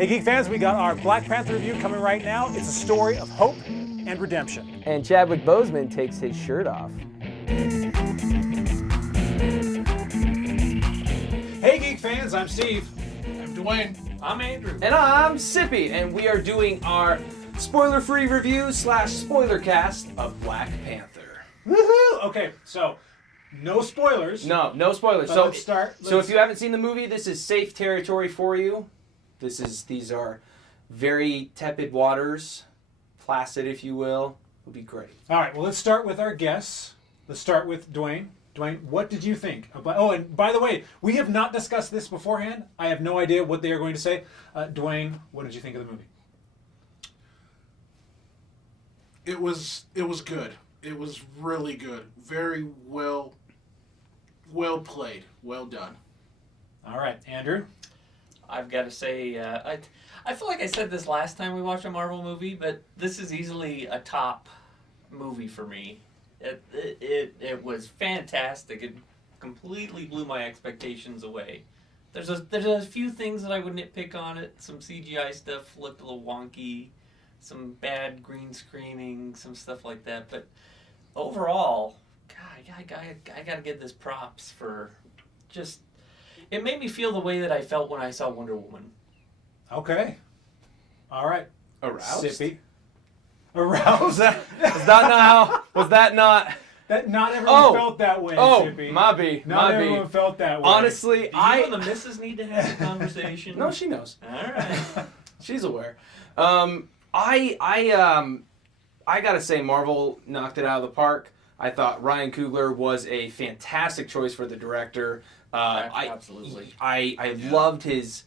Hey Geek fans, we got our Black Panther review coming right now. It's a story of hope and redemption. And Chadwick Boseman takes his shirt off. Hey Geek fans, I'm Steve. I'm Dwayne. I'm Andrew. And I'm Cippy, and we are doing our spoiler-free review / spoiler cast of Black Panther. Woohoo! Okay, so no spoilers. No spoilers. But So let's start. So if you haven't seen the movie, this is safe territory for you. These are very tepid waters, placid, if you will. It'll be great. All right, well, let's start with our guests. Let's start with Dwayne. Dwayne, what did you think about... Oh, and by the way, we have not discussed this beforehand. I have no idea what they are going to say. Dwayne, what did you think of the movie? It was good. It was really good. Very well played. Well done. All right, Andrew? I've got to say, I feel like I said this last time we watched a Marvel movie, but this is easily a top movie for me. It was fantastic. It completely blew my expectations away. There's a few things that I would nitpick on it. Some CGI stuff looked a little wonky. Some bad green screening, some stuff like that. But overall, God, I got to give this props for just... It made me feel the way that I felt when I saw Wonder Woman. Okay. All right. Aroused? Cippy. Aroused? Was that not... That not everyone felt that way, Cippy. Not everyone felt that way. Honestly, Do you and the missus need to have a conversation? No, she knows. All right. She's aware. I gotta say, Marvel knocked it out of the park. I thought Ryan Coogler was a fantastic choice for the director. Absolutely. I loved his...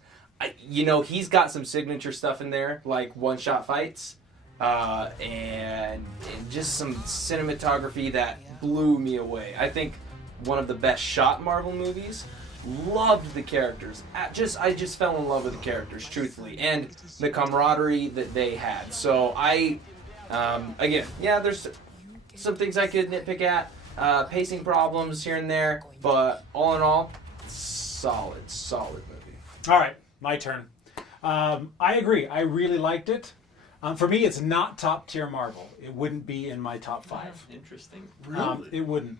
he's got some signature stuff in there, like one-shot fights, and just some cinematography that blew me away. I think one of the best shot Marvel movies. Loved the characters. I just fell in love with the characters, truthfully, and the camaraderie that they had. So there's some things I could nitpick at, pacing problems here and there, but all in all, solid movie. All right, my turn. I agree. I really liked it. For me, it's not top tier Marvel. It wouldn't be in my top 5. Interesting. Really? It wouldn't.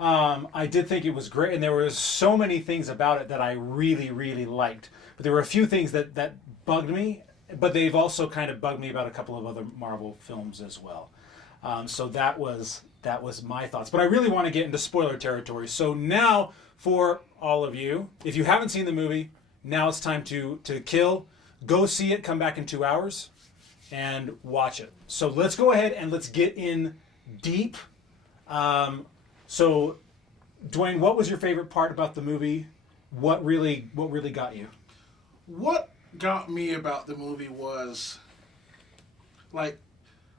I did think it was great, and there were so many things about it that I really, really liked. But there were a few things that bugged me, but they've also kind of bugged me about a couple of other Marvel films as well. So that was my thoughts. But I really want to get into spoiler territory. So now, for all of you, if you haven't seen the movie, now it's time to kill. Go see it, come back in 2 hours, and watch it. So let's go ahead and let's get in deep. So, Dwayne, what was your favorite part about the movie? What really got you? What got me about the movie was,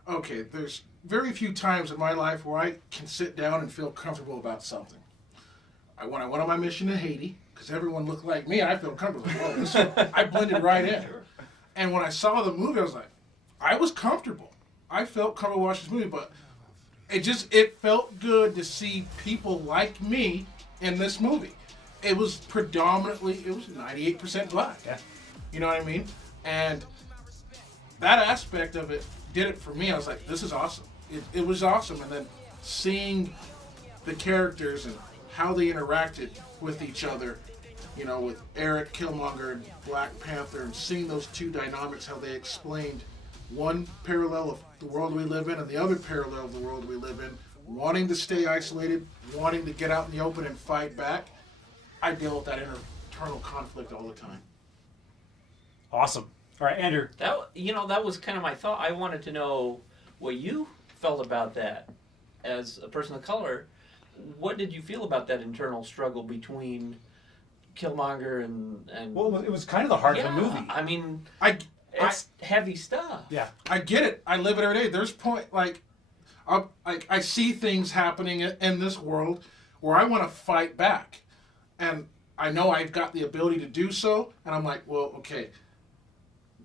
there's very few times in my life where I can sit down and feel comfortable about something. When I went on my mission to Haiti, because everyone looked like me, I felt comfortable. I blended right in. Sure. And when I saw the movie, I was comfortable. I felt comfortable watching this movie, but it felt good to see people like me in this movie. It was 98% black. Yeah. You know what I mean? And that aspect of it did it for me. I was like, this is awesome. It was awesome. And then seeing the characters and how they interacted with each other, with Eric Killmonger and Black Panther, and seeing those two dynamics, how they explained one parallel of the world we live in and the other parallel of the world we live in, wanting to stay isolated, wanting to get out in the open and fight back. I deal with that internal conflict all the time. Awesome. All right, Andrew. That was kind of my thought. I wanted to know what you felt about that as a person of color. What did you feel about that internal struggle between Killmonger and Well, it was kind of the heart of the movie. I mean, It's heavy stuff. Yeah. I get it. I live it every day. There's I see things happening in this world where I want to fight back, and I know I've got the ability to do so. And I'm like, well, okay,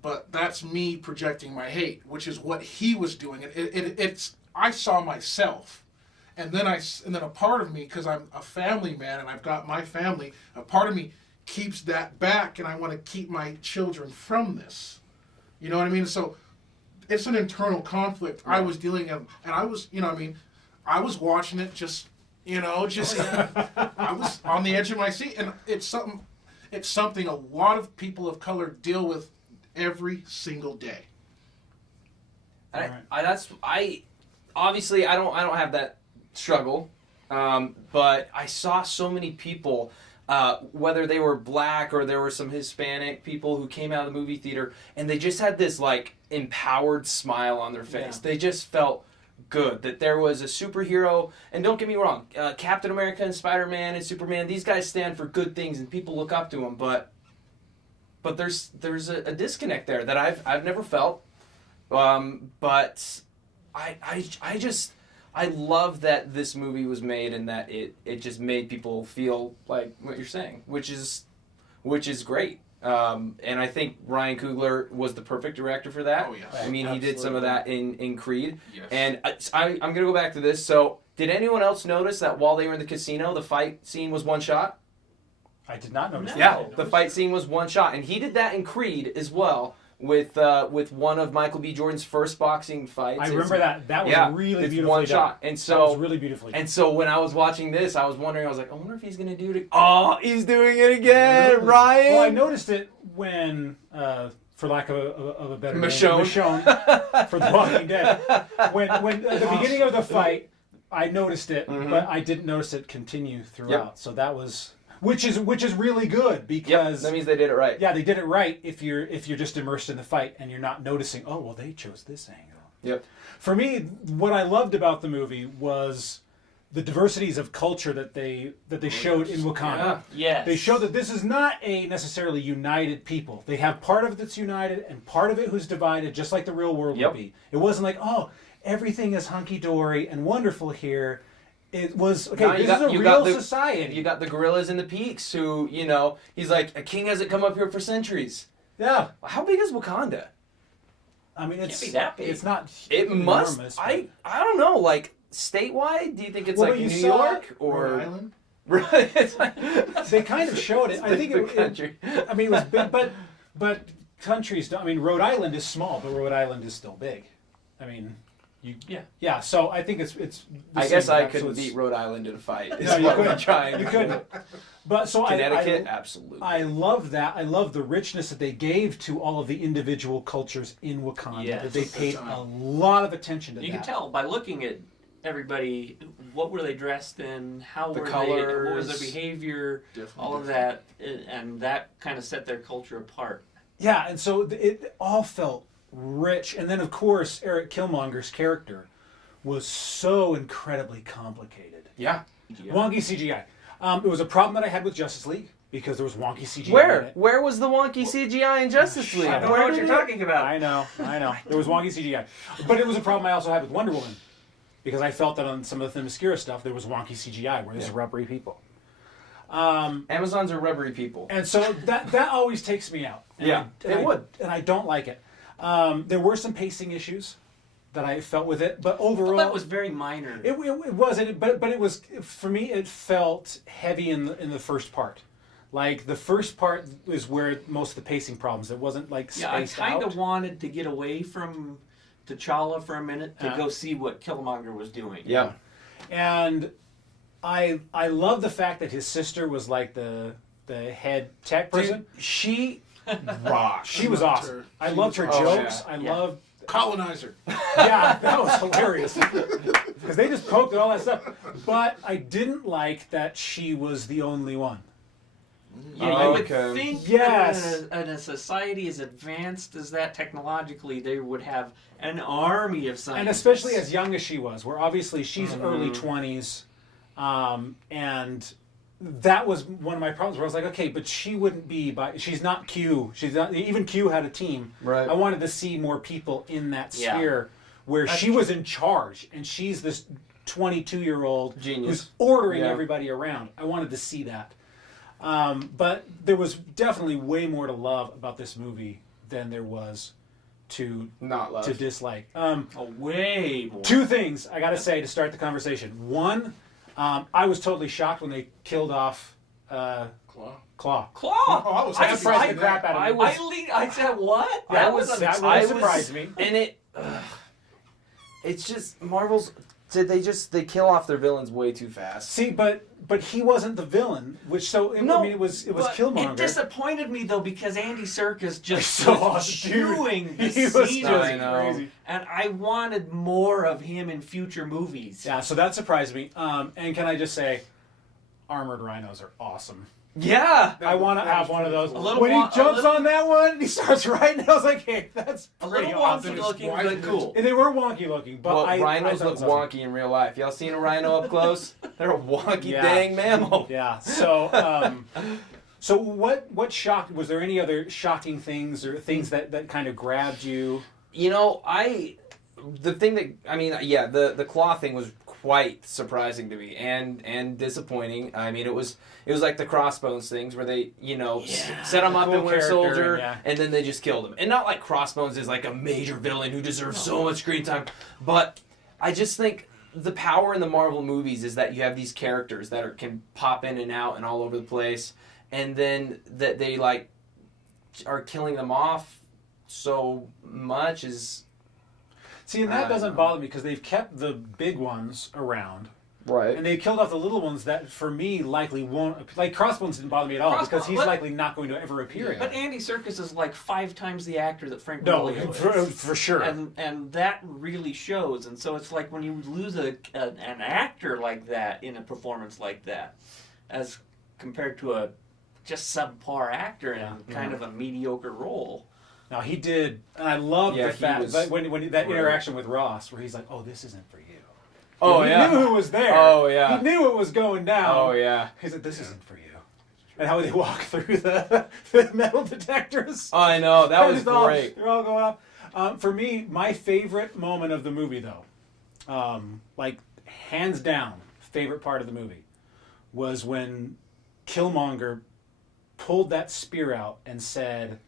but that's me projecting my hate, which is what he was doing. It's I saw myself, and then a part of me, because I'm a family man and I've got my family, a part of me keeps that back, and I want to keep my children from this. You know what I mean? So it's an internal conflict I was dealing with, and I was, I was watching it just I was on the edge of my seat, and it's something a lot of people of color deal with every single day. Obviously I don't have that struggle, but I saw so many people, whether they were black or there were some Hispanic people who came out of the movie theater, and they just had this like empowered smile on their face. They just felt good that there was a superhero. And don't get me wrong, Captain America and Spider-Man and Superman, these guys stand for good things and people look up to them, but there's a disconnect there that I've never felt. But I love that this movie was made, and that it just made people feel like what you're saying, which is great. And I think Ryan Coogler was the perfect director for that. Oh, yes. I mean, he did some of that in Creed. Yes. And I'm going to go back to this. So, did anyone else notice that while they were in the casino, the fight scene was one shot? I did not notice. No. that. Yeah, the fight scene was one shot. And he did that in Creed as well, with one of Michael B. Jordan's first boxing fights. I remember that. That was really beautifully one done. shot. And so, that was really beautifully done. and so when I was watching this, I was wondering, I was like, I wonder if he's going to do it. Oh, he's doing it again, Ryan! Well, I noticed it when, for lack of a better name, Michonne for The Walking Dead. When at the beginning of the fight, I noticed it, but I didn't notice it continue throughout. Yep. So that was, which is really good, because that means they did it right. yeah, they did it right. If you're just immersed in the fight and you're not noticing, oh well, they chose this angle. Yep. For me, what I loved about the movie was the diversities of culture that they showed in Wakanda. Yeah. Yes. They show that this is not a necessarily united people. They have part of it that's united and part of it who's divided, just like the real world would be. It wasn't like, oh, everything is hunky-dory and wonderful here. It was, okay, this is a real society. You got the gorillas in the peaks who, he's like, a king hasn't come up here for centuries. Yeah. How big is Wakanda? I mean, Can't be that big. It's not It enormous, must. but- I don't know, like, statewide? Do you think it's Well, like you New saw York or Rhode Island? Right? It's like, They kind of showed it. I think the it, country. I mean, it was big, but countries don't. I mean, Rhode Island is small, but Rhode Island is still big. I mean, yeah. So I think it's. The I same guess I fact, so couldn't it's- beat Rhode Island in a fight. Is No, you what couldn't. I'm trying. You couldn't. But so Connecticut, absolutely. I love that. I love the richness that they gave to all of the individual cultures in Wakanda. Yes. That they paid a lot of attention to You that. can tell by looking at everybody, what were they dressed in, how The were they, what was colors. their behavior, Definitely all of that, and that kind of set their culture apart. Yeah, and so it all felt rich. And then, of course, Eric Killmonger's character was so incredibly complicated. Yeah. Wonky CGI. It was a problem that I had with Justice League because there was wonky CGI. in it. Where was the wonky CGI in Justice League? I I don't Where know what did you're it- talking about. I know. There was wonky CGI. But it was a problem I also had with Wonder Woman because I felt that on some of the Themyscira stuff there was wonky CGI where there's rubbery people. Amazons are rubbery people. And so that always takes me out. And Yeah, it would. And I don't like it. There were some pacing issues that I felt with it, but overall... Well, that was very minor. It wasn't, but it was, for me, it felt heavy in the first part. Like, the first part is where most of the pacing problems, it wasn't, like, spaced I kind out. of wanted to get away from T'Challa for a minute to Yeah. go see what Killmonger was doing. Yeah. And I love the fact that his sister was, like, the head tech person. Dude, she Rock. She was Loved awesome. her. I She loved her was awesome. jokes. I Yeah. loved... Colonizer. Yeah, that was hilarious. Because they just poked at all that stuff. But I didn't like that she was the only one. Yeah, you would Okay. think Yes. that in a society as advanced as that technologically, they would have an army of scientists. And especially as young as she was, where obviously she's Mm-hmm. early 20s. And that was one of my problems where I was like, okay, but she wouldn't be, she's not Q. She's not, even Q had a team. Right. I wanted to see more people in that Yeah. sphere where she was in charge and she's this 22-year-old Genius. who's ordering Yeah. everybody around. I wanted to see that. But there was definitely way more to love about this movie than there was to not love. to dislike. way more. Two things I got to say to start the conversation. One, I was totally shocked when they killed off Claw. Claw. Oh, I was I happy surprised to see the crap that. out of me. I said what? That I surprised me. And it's just Marvel's. They kill off their villains way too fast. See, but he wasn't the villain, which No, I mean it was but Killmonger. It disappointed me though because Andy Serkis just So was awesome, dude. chewing the He was scenery, just I know. crazy. and I wanted more of him in future movies. Yeah, so that surprised me. And can I just say, armored rhinos are awesome. Yeah. I want to that have was one of pretty those. cool. A little When he wa- a jumps little- on that one, and he starts riding. I was like, "Hey, that's A pretty little awesome." wonky looking, but cool. And they were wonky looking, but Well, I rhinos thought it look was awesome. wonky in real life. Y'all seen a rhino up close? They're a wonky Yeah. dang mammal. Yeah. So, so what shocked? Was there any other shocking things or things that kind of grabbed you? You know, the claw thing was quite surprising to me and disappointing. I mean, it was like the Crossbones things where they, set him up Cool in Winter character, Soldier yeah. and then they just killed him. And not like Crossbones is like a major villain who deserves so much screen time, but I just think the power in the Marvel movies is that you have these characters that can pop in and out and all over the place, and then that they like are killing them off so much is. See, and that doesn't bother me because they've kept the big ones around. Right. And they killed off the little ones that, for me, likely won't. Like, Crossbones didn't bother me at all because he's likely not going to ever appear again. But Andy Serkis is like 5 times the actor that Frank No, Grillo is. for sure. And that really shows. And so it's like when you lose an actor like that in a performance like that, as compared to a just subpar actor in kind of a mediocre role. Now, he did, and I love the fact was that when that interaction with Ross, where he's like, "Oh, this isn't for you." Oh, he yeah. knew who was there. Oh, yeah. He knew it was going down. Oh yeah. He's like, "This isn't for you." And how they walk through the metal detectors. I know that was It's all- great. They're all going up. For me, my favorite moment of the movie, though, like hands down, favorite part of the movie, was when Killmonger pulled that spear out and said,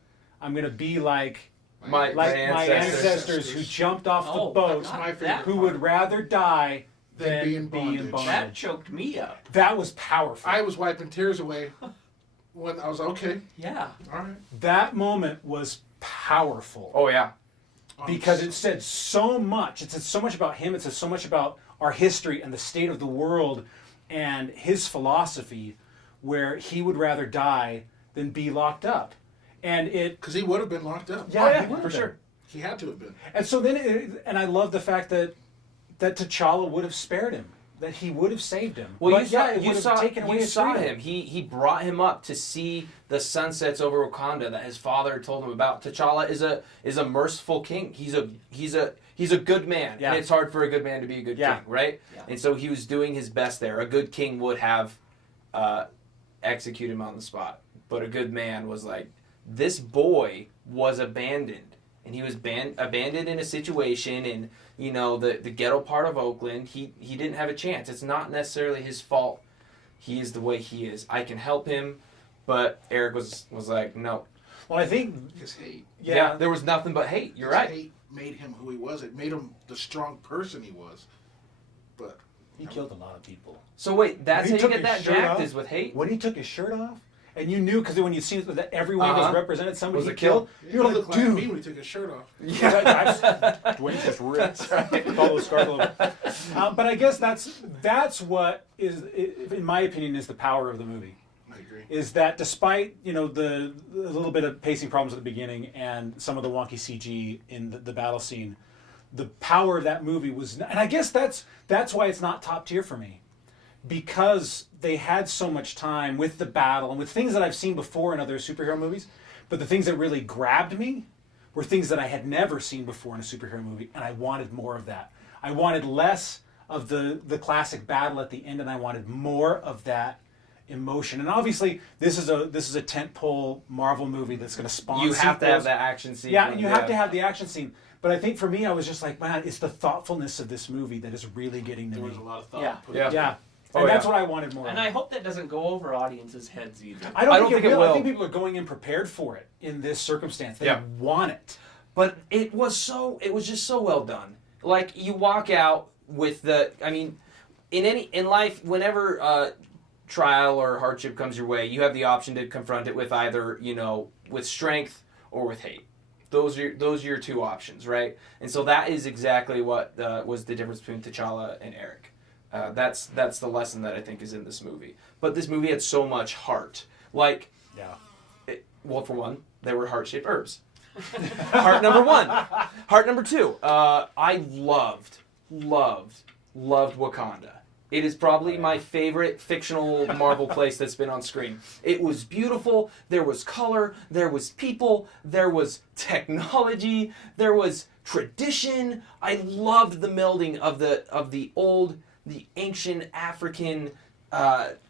"I'm going to be like My my ancestors. ancestors who jumped off the Oh, boat, That's my favorite that- who would rather die Than than be be in in bondage. bondage." That choked me up. That was powerful. I was wiping tears away when I was okay. Yeah. All right. That moment was powerful. Oh yeah. Because it said so much. It said so much about him. It said so much about our history and the state of the world and his philosophy, where he would rather die than be locked up. And it, Because he would have been locked up. yeah, he would for have been. sure. He had to have been. And so then, and I love the fact that T'Challa would have spared him, that he would have saved him. Well, But it would have taken away you his saw freedom. him. He brought him up to see the sunsets over Wakanda that his father told him about. T'Challa is a merciful king. He's a good man, Yeah. and it's hard for a good man to be a good Yeah. king, right? Yeah. And so he was doing his best there. A good king would have executed him on the spot, but a good man was like, this boy was abandoned, and he was abandoned in a situation in the ghetto part of Oakland. He didn't have a chance. It's not necessarily his fault. He is the way he is. I can help him, but Eric was like, no. Well, I think, His hate. yeah, There was nothing but hate. You're His right. hate made him who he was. It made him the strong person he was. But he killed a lot of people. So wait, that's He how you took get his that shirt jacked off? is with hate? When he took his shirt off, and you knew, because when you see that every way was represented somebody Was he a kill. killed, you were looked like, like me dude. when he took his shirt off. Dwayne just ripped all those scars a little bit. But I guess that's what is, in my opinion, is the power of the movie. I agree. Is that despite the little bit of pacing problems at the beginning and some of the wonky CG in the battle scene, the power of that movie was, and I guess that's why it's not top tier for me, because they had so much time with the battle and with things that I've seen before in other superhero movies, but the things that really grabbed me were things that I had never seen before in a superhero movie, and I wanted more of that. I wanted less of the classic battle at the end, and I wanted more of that emotion. And obviously, this is a tentpole Marvel movie that's going to spawn. You have to have sequels. that action scene. Yeah, and you have to have the action scene. But I think for me, I was just like, man, it's the thoughtfulness of this movie that is really getting to There me. was a lot of thought. Yeah. put Yeah. into it. Yeah, Oh, and that's yeah. what I wanted more. And of. I hope that doesn't go over audiences' heads either. I don't think it will. I will. think people are going in prepared for it in this circumstance. They Yeah. want it. But it was just so well done. Like you walk out with in life, whenever trial or hardship comes your way, you have the option to confront it with either, with strength or with hate. Those are your two options, right? And so that is exactly what was the difference between T'Challa and Eric. That's the lesson that I think is in this movie. But this movie had so much heart. Like, well, for one, they were heart-shaped herbs. Heart number one. Heart number two. I loved Wakanda. It is probably my favorite fictional Marvel place that's been on screen. It was beautiful. There was color. There was people. There was technology. There was tradition. I loved the melding of the ancient African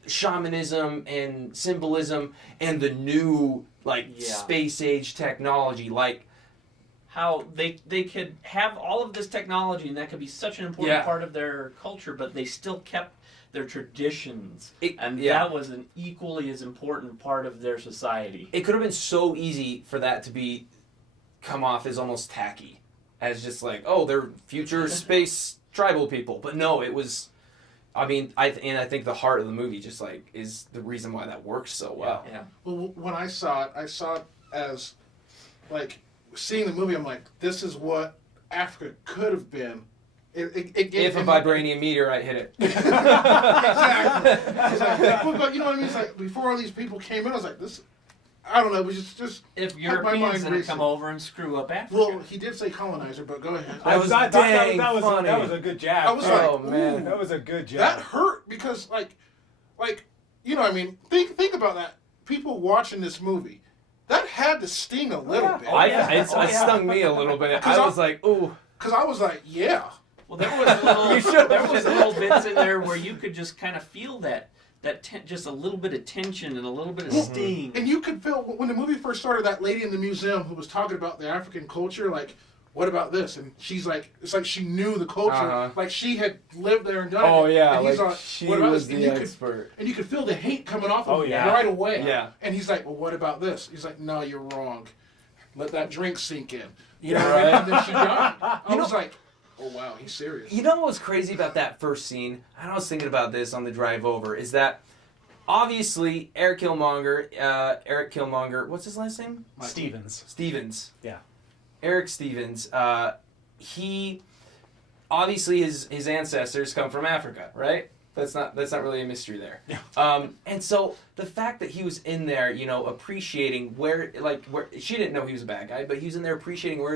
shamanism and symbolism and the new space age technology. Like how they could have all of this technology and that could be such an important part of their culture, but they still kept their traditions, that was an equally as important part of their society. It could have been so easy for that to come off as almost tacky, as just like, oh, they're future space tribal people, but no, it was. I mean, I think the heart of the movie just is the reason why that works so well. Yeah. Well, when I saw it as seeing the movie. I'm like, this is what Africa could have been. If a vibranium meteorite hit it. Exactly. But you know what I mean? It's like before all these people came in, I was like, this. I don't know. It was just if Europeans didn't come over and screw up Africa. Well, he did say colonizer, but go ahead. That was a good jab. I was like, oh man, that was a good jab. That hurt because you know what I mean? Think about that. People watching this movie, that had to sting a little bit. It stung me a little bit. I was like, ooh. Because I was like, yeah. Well, there was little bits in there where you could just kind of feel that just a little bit of tension and a little bit of sting. And you could feel, when the movie first started, that lady in the museum who was talking about the African culture, like, what about this? And she's like, it's like she knew the culture. Like she had lived there and done it. Oh, yeah. And he's like, like, she what about was this? the expert. And you could feel the hate coming off of him right away. Yeah. And he's like, well, what about this? He's like, no, you're wrong. Let that drink sink in. You know, right? And then she died. I was like, oh, wow, he's serious. You know what was crazy about that first scene? I was thinking about this on the drive over, is that obviously Eric Killmonger, what's his last name? Stevens. Yeah. Eric Stevens, he obviously his ancestors come from Africa, right? That's not really a mystery there. Yeah. And so the fact that he was in there, appreciating where she didn't know he was a bad guy, but he was in there appreciating where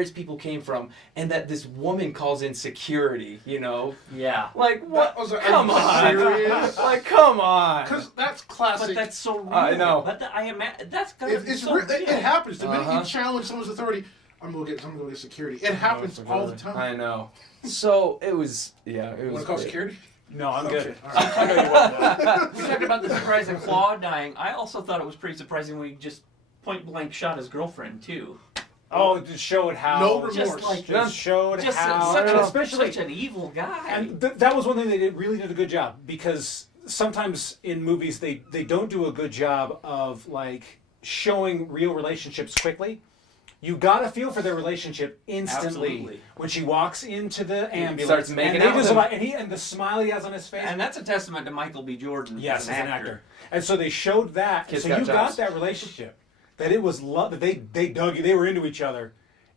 his people came from, and that this woman calls in security, Yeah. Like what? Come on. Serious? Like come on. Because that's classic. But that's so real. I know. But that's gonna be so real. It happens. The minute you challenge someone's authority, I'm gonna go get security. It happens all the time. I know. So it was. It was. Want to call security? No, I'm good. All right. I know you want We talked about the surprise of Claw dying. I also thought it was pretty surprising when he just point blank shot his girlfriend too. Oh, it just showed how. No remorse. Just like Just showed just how. such an evil guy. And that was one thing they really did a good job, because sometimes in movies they don't do a good job of showing real relationships quickly. You got to feel for their relationship instantly. Absolutely. When she walks into the ambulance, starts making out with him. and the smile he has on his face. And that's a testament to Michael B. Jordan. Yes, as as an an actor. actor. And so they showed that. Kiss So got you jobs. got that relationship. That it was love. That they dug. They were into each other,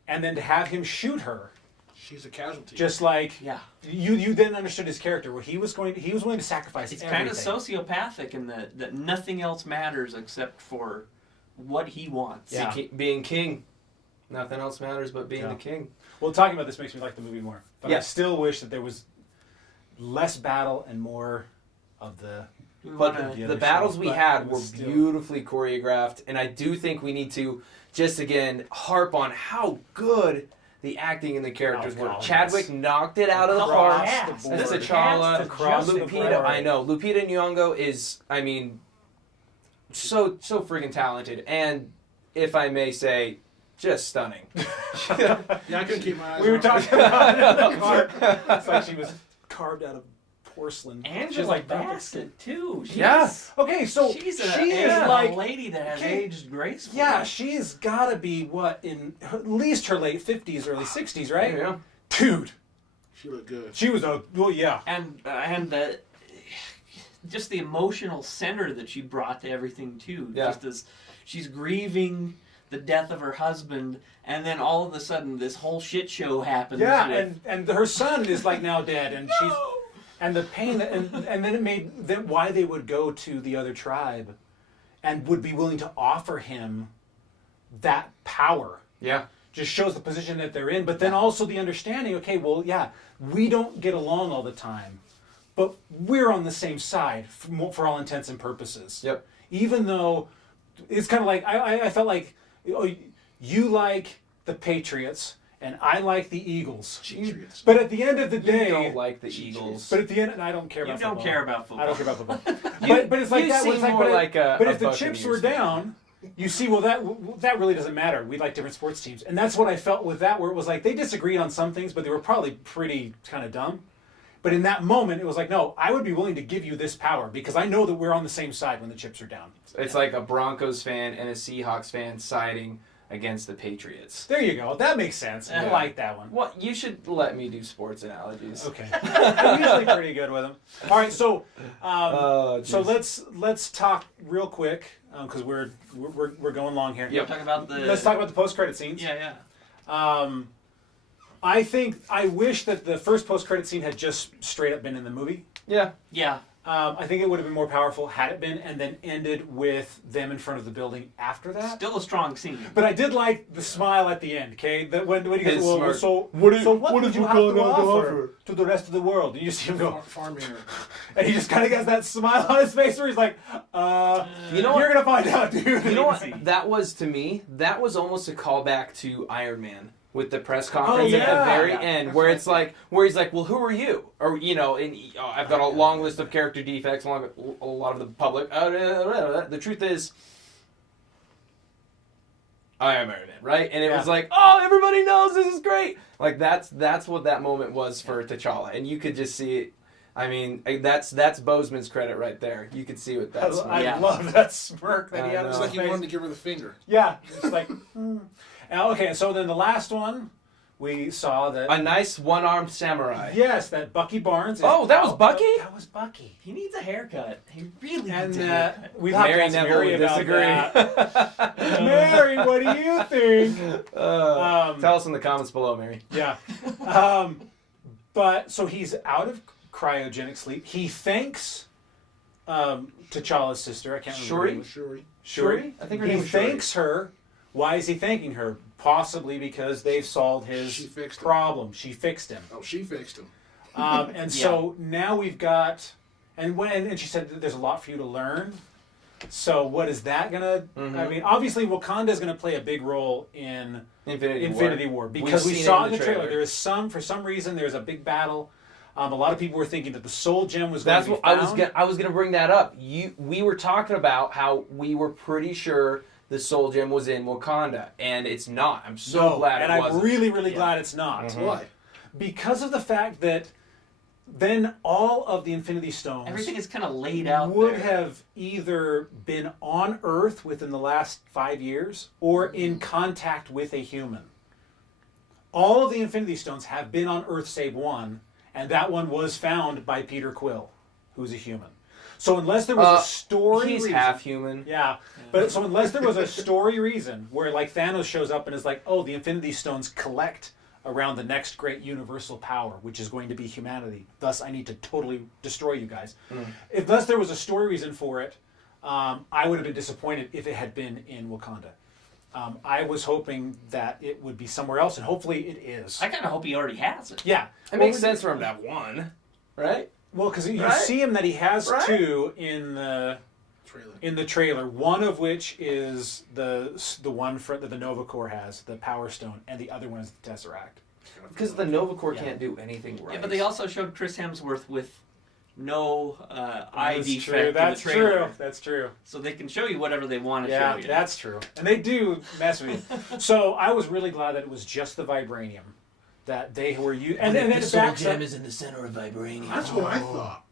and then to have him shoot her, She's a casualty. just like Yeah. you then understood his character, where he was willing to sacrifice. It's everything. kind of sociopathic in that nothing else matters except for what he wants. Yeah. Being king. Nothing else matters but being Yeah. the king. Well, talking about this makes me like the movie more. But I Yeah. still wish that there was less battle and more of the. But Yeah, the they battles showed, we but had it were was still- beautifully choreographed, and I do think we need to just again harp on how good the acting and the characters were. God, Chadwick knocked it out of the Across park. the board. As The T'Challa, cast across the Lupita, board. I know Lupita Nyong'o is, so freaking talented, and if I may say, just stunning. Yeah, I couldn't keep my eyes We were off her. talking about it in the car. It's like she was carved out of porcelain. She's Angela like Bassett too. Yes. Okay, so She's she is like lady that has Okay. aged gracefully. Yeah, she's got to be in at least her late 50s, early 60s, right? Yeah. Dude, She looked good. she was yeah. and just the emotional center that she brought to everything too. Yeah. Just as she's grieving the death of her husband, and then all of a sudden this whole shit show happens. Yeah, with, and her son is like now dead, and she's and the pain that, and then it made that why they would go to the other tribe, and would be willing to offer him that power. Yeah. Just shows the position that they're in, but then also the understanding. Okay, well, yeah, we don't get along all the time, but we're on the same side for all intents and purposes. Yep. Even though it's kind of like I felt like, oh, you like the Patriots and I like the Eagles. Patriots. But at the end of the day, You don't like the Eagles. but at the end, I don't care you about don't football. care about football. I don't care about football. You- but it's like you that. seem It's like, more but, like a if the chips Buccaneers were fan. down, you see, well, that really doesn't matter. We like different sports teams, and that's what I felt with that, where it was like they disagreed on some things, but they were probably pretty kind of dumb. But in that moment, it was like, no, I would be willing to give you this power because I know that we're on the same side when the chips are down. It's like a Broncos fan and a Seahawks fan siding against the Patriots. There you go. That makes sense. I Yeah. like that one. Well, you should let me do sports analogies. Okay, I'm usually pretty good with them. All right, so so geez. let's talk real quick because we're going long here. Yep. Talk about the. Let's talk about the post-credit scenes. Yeah. I wish that the first post-credit scene had just straight up been in the movie. Yeah. Yeah. I think it would have been more powerful had it been, and then ended with them in front of the building after that. Still a strong scene. But I did like the smile at the end. Okay, that when he goes, His well, smirk. so What so what what would is you have to Wakanda have to offer offer? to the rest of the world? And you just see him go, Farm here. and he just kind of gets that smile on his face where he's like, You know what? you're gonna find out, dude. You know what? See. That was, to me, that was almost a callback to Iron Man with the press conference at yeah. the very Yeah. end, where it's like, where he's like, well, who are you? Or, you know, and I've got a long list of character defects, along with a lot of the public. The truth is, I am Iron Man, right? And it was like, oh, everybody knows this is great. Like, that's what that moment was for T'Challa. And you could just see it. I mean, that's Boseman's credit right there. You could see what that's. I Yeah. love that smirk that he I had on know. It's his like he face. wanted to give her the finger. Yeah, it's like. Okay, so then the last one we saw that. A nice one-armed samurai. Yes, that Bucky Barnes. Is Oh, that was out. Bucky? That was Bucky. He needs a haircut. He really And needs a haircut. we have to Mary ask Neville Mary would about disagree. that. Mary, what do you think? Tell us in the comments below, Mary. Yeah. But so he's out of cryogenic sleep. He thanks T'Challa's sister. I can't remember. her Shuri? name. Shuri. Shuri. I think her He name was Shuri. thanks her. Why is he thanking her? Possibly because they've solved his She fixed him. problem. She fixed him. Oh, she fixed him. And so now we've got, and she said that there's a lot for you to learn. So what is that gonna? I mean, obviously Wakanda's gonna play a big role in Infinity War because we We've seen saw it in the trailer. There is for some reason there's a big battle. A lot of people were thinking that the Soul Gem was going That's to be what I was found. gonna. I was gonna bring that up. We were talking about how we were pretty sure the Soul Gem was in Wakanda, and it's not. I'm so No, glad and it I'm wasn't. really, really glad it's not. Why? Because of the fact that then all of the Infinity Stones Everything is kind of laid out would there. have either been on Earth within the last 5 years or in contact with a human. All of the Infinity Stones have been on Earth save one, and that one was found by Peter Quill, who's a human. So unless there was a story He's reason, half human. yeah, but so unless there was a story reason where like Thanos shows up and is like, oh, the Infinity Stones collect around the next great universal power, which is going to be humanity. Thus, I need to totally destroy you guys. Unless there was a story reason for it, I would have been disappointed if it had been in Wakanda. I was hoping that it would be somewhere else, and hopefully it is. I kind of hope he already has it. Yeah. It makes sense for him to have one, right? Well, because you Right? see him that he has Right? two in the trailer. One of which is the one that the Nova Corps has, the Power Stone, and the other one is the Tesseract. Because the Nova Corps Yeah. can't do anything right. Yeah, but they also showed Chris Hemsworth with no eye That's defect true. in That's the trailer. true. That's true. So they can show you whatever they want to Yeah, show you. that's true. And they do mess with you. So I was really glad that it was just the vibranium that they were using. And then it backs up. is in the center of vibranium. That's what I thought.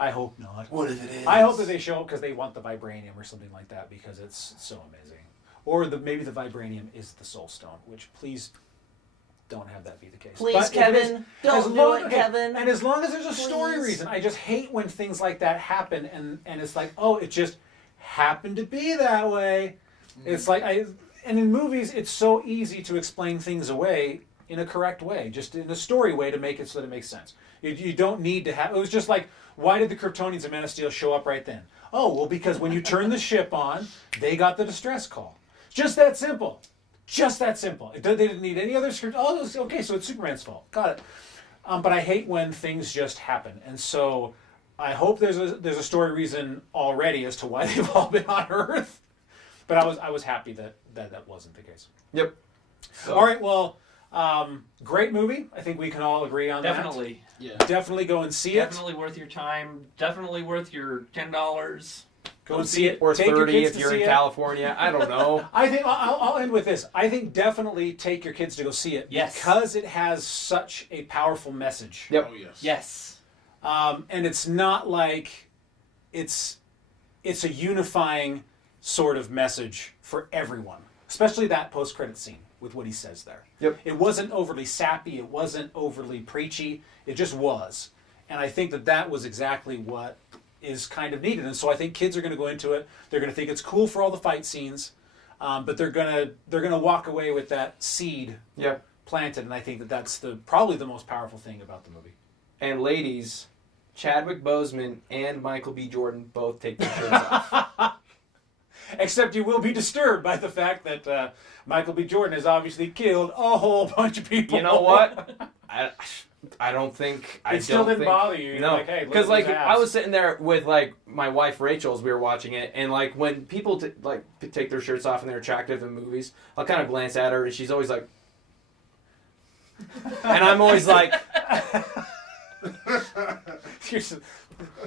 I hope not. What if it is? I hope that they show up because they want the vibranium or something like that because it's so amazing. Or maybe the vibranium is the Soul Stone, which please don't have that be the case. Please, But if it Kevin, is- don't as do long- it, okay, Kevin. And as long as there's a story Please. reason, I just hate when things like that happen, and it's like, oh, it just happened to be that way. It's like and in movies, it's so easy to explain things away in a correct way, just in a story way to make it so that it makes sense. You don't need to have. It was just like, why did the Kryptonians in Man of Steel show up right then? Oh, well, because when you turn the ship on, they got the distress call. Just that simple. Just that simple. They didn't need any other script. Oh, okay, so it's Superman's fault. Got it. But I hate when things just happen, and so I hope there's a story reason already as to why they've all been on Earth. But I was happy that wasn't the case. Yep. So, All right, well, great movie. I think we can all agree on Definitely. Yeah. that. Definitely go and see it. Definitely worth your time. Definitely worth your $10. Go and see it. or Take your 30 kids if to you're see in it. California. I don't know. I think I'll end with this. I think definitely take your kids to go see it Yes. because it has such a powerful message. Yep. Oh yes. Yes. And it's not like it's a unifying sort of message for everyone, especially that post-credit scene with what he says there. Yep. It wasn't overly sappy. It wasn't overly preachy. It just was. And I think that was exactly what is kind of needed. And so I think kids are going to go into it. They're going to think it's cool for all the fight scenes, but they're gonna walk away with that seed Yep. planted. And I think that's probably the most powerful thing about the movie. And ladies, Chadwick Boseman and Michael B. Jordan both take their shirts off. Except you will be disturbed by the fact that Michael B. Jordan has obviously killed a whole bunch of people. You know what? I don't think It still didn't bother you. You're No, like, hey, look because at like his I ass. was sitting there with like my wife Rachel as we were watching it, and like when people take their shirts off and they're attractive in movies, I'll kind of glance at her, and she's always like, and I'm always like,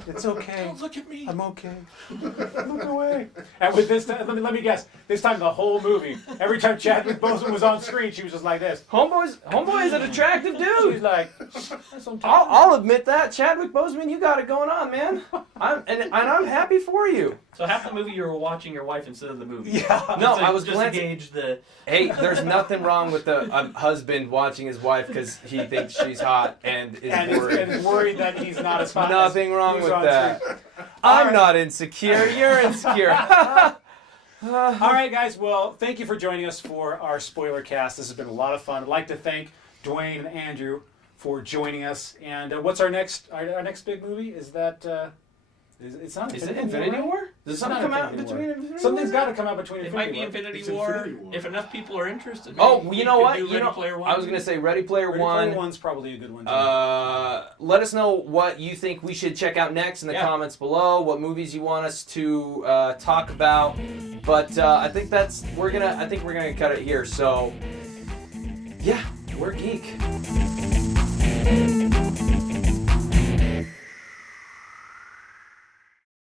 It's okay. Don't look at me. I'm okay. Look away. And with this, let me guess. This time the whole movie, every time Chadwick Boseman was on screen, she was just like this. homeboy is an attractive dude. She's like, that's what I'm talking I'll admit that Chadwick Boseman, you got it going on, man. I'm happy for you. So half the movie you were watching your wife instead of the movie. Yeah. No, So I was just glancing. to gauge the. Hey, there's nothing wrong with the husband watching his wife because he thinks she's hot and is worried. And is worried that he's not as hot. Nothing as wrong who's with on that. screen. I'm right. not insecure. You're insecure. All right, guys. Well, thank you for joining us for our spoiler cast. This has been a lot of fun. I'd like to thank Dwayne and Andrew for joining us. And what's our next big movie? Is that? It's not. Is it Infinity right? War? Does It's something not come out Infinity between War. Infinity Something's War? got to come out between. It might be Infinity It's Infinity War. Infinity War. If enough people are interested. Oh, maybe you we know could what? do You Ready know, Player One. I was gonna say Ready Player War. One. Ready Player One's probably a good one. Too. Let us know what you think we should check out next in the Yeah. comments below. What movies you want us to talk about. But I think we're gonna cut it here. So yeah, we're geek.